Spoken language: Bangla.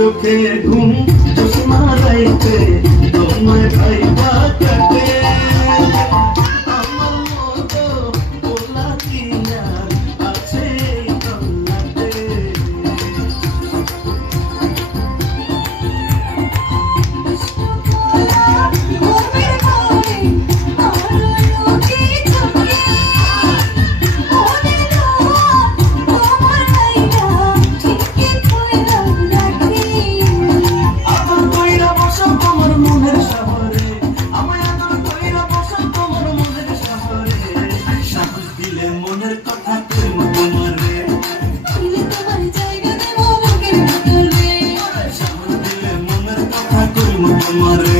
চোখে ঘুম চশমা রাইতে তোমায় ভাইবা কাটে আমার মতো পোলা কিনা আছে কান্নাতে মনের কথা কইব তোমারে দিলে তোমার জায়গা দেব বুকের ভিতরে সামনে দিলে মনের কথা কইব তোমারে